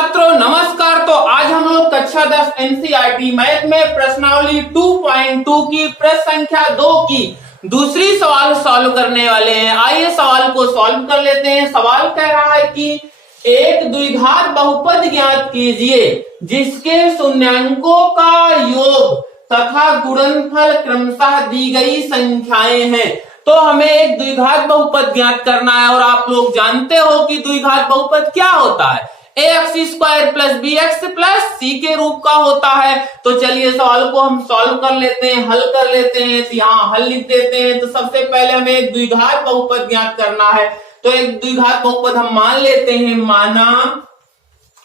छात्रों नमस्कार। तो आज हम लोग कक्षा 10 एनसीईआरटी मैथ में प्रश्नावली 2.2 की प्रश्न संख्या 2 की दूसरी सवाल सॉल्व करने वाले हैं। आइए सवाल को सॉल्व कर लेते हैं। सवाल कह रहा है कि एक द्विघात बहुपद ज्ञात कीजिए जिसके शून्यांकों का योग तथा गुणनफल क्रमशः दी गई संख्याएं हैं। तो हमें एक द्विघात बहुपद ज्ञात करना है और आप लोग जानते हो कि द्विघात बहुपद क्या होता है, ax² plus bx plus c के रूप का होता है। तो चलिए सवाल को हम सॉल्व कर लेते हैं, हल कर लेते हैं। तो यहाँ हल लिख देते हैं। तो सबसे पहले हमें एक द्विघात बहुपद ज्ञात करना है। तो एक द्विघात बहुपद हम मान लेते हैं,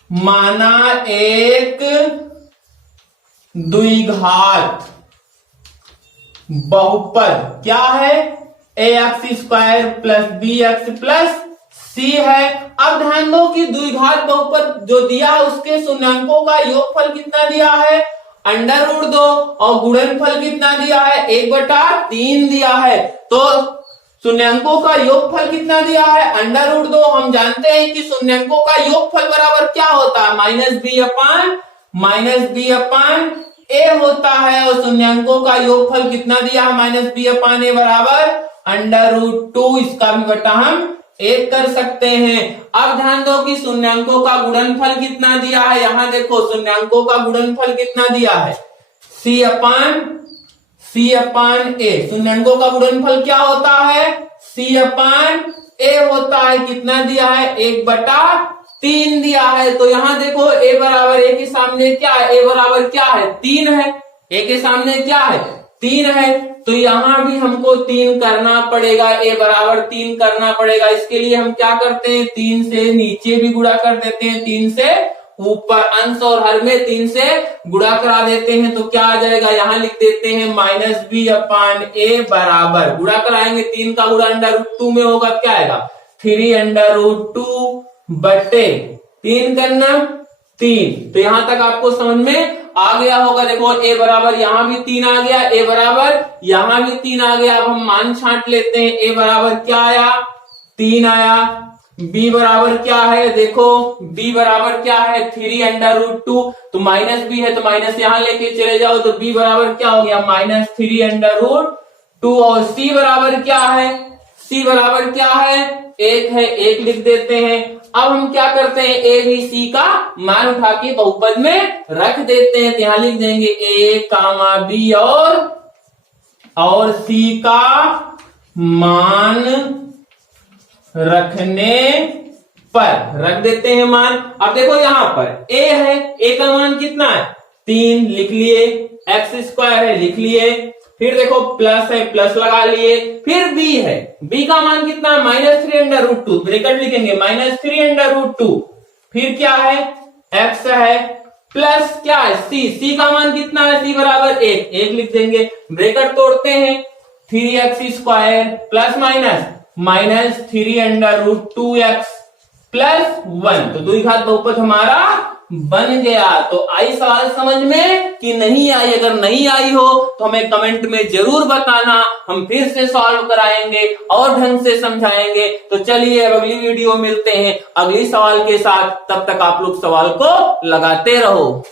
माना एक द्विघात बहुपद क्या है, ax² plus bx plus c है। अब ध्यान दो कि द्विघात बहुपद जो दिया है उसके शून्यांकों का योगफल कितना दिया है, √2, और गुणनफल कितना दिया है, 1/3 दिया है। तो शून्यांकों का योगफल कितना दिया है, √2। हम जानते हैं कि शून्यांकों का योगफल बराबर क्या होता है, -b/a होता है। और शून्यांकों का योगफल कितना दिया है, -b/a बराबर √2। इसका भी बटा हम 1 कर सकते हैं। अब ध्यान दो कि शून्यांकों का गुणनफल कितना दिया है। यहां देखो शून्यांकों का गुणनफल कितना दिया है, c/a। शून्यांकों का गुणनफल क्या होता है, c/a होता है। कितना दिया है, 1/3 दिया है। तो यहाँ देखो a बराबर a के सामने क्या है, a बराबर क्या है, 3 है। a के सामने क्या है, 3 है। तो यहां भी हमको 3 करना पड़ेगा, a बराबर 3 करना पड़ेगा। इसके लिए हम क्या करते हैं, 3 से नीचे भी गुणा कर देते हैं, 3 से ऊपर, अंश और हर में 3 से गुणा करा देते हैं। तो क्या आ जाएगा, यहां लिख देते हैं -b/a बराबर, गुणा कराएंगे 3 का गुणा √2 में होगा, क्या आएगा 3√2 बटे 3 करना 3। तो यहां तक आपको समझ में आ गया होगा। देखो a बराबर यहां भी 3 आ गया, a बराबर यहां भी 3 आ गया। अब हम मान छांट लेते हैं। a बराबर क्या आया, 3 आया। b बराबर क्या है, देखो b बराबर क्या है, 3√2। तो -b है तो माइनस यहां लेके चले जाओ। तो b बराबर क्या हो गया, -3√2। और c बराबर क्या है, c बराबर क्या है, 1 है, 1 लिख देते हैं। अब हम क्या करते हैं, a b c का मान उठा के बहुपद में रख देते हैं। तो यहां लिख देंगे a, b और c का मान रखने पर रख देते हैं मान। अब देखो यहां पर a है, a का मान कितना है, 3 लिख लिए, x² है लिख लिए, फिर देखो प्लस है, प्लस लगा लिए। फिर b है, b का मान कितना है, -3√2, ब्रैकेट लिखेंगे -3√2। फिर क्या है, x है, प्लस क्या है, c का मान कितना है, c बराबर 1 लिख देंगे, ब्रैकेट तोड़ते हैं, 3x² plus minus -3√2x plus 1। तो द्विघात बहुपद हमारा बन गया। तो आई सवाल समझ में कि नहीं आई? अगर नहीं आई हो तो हमें कमेंट में जरूर बताना, हम फिर से सॉल्व कराएंगे और ढंग से समझाएंगे। तो चलिए अब अगली वीडियो मिलते हैं अगली सवाल के साथ। तब तक आप लोग सवाल को लगाते रहो।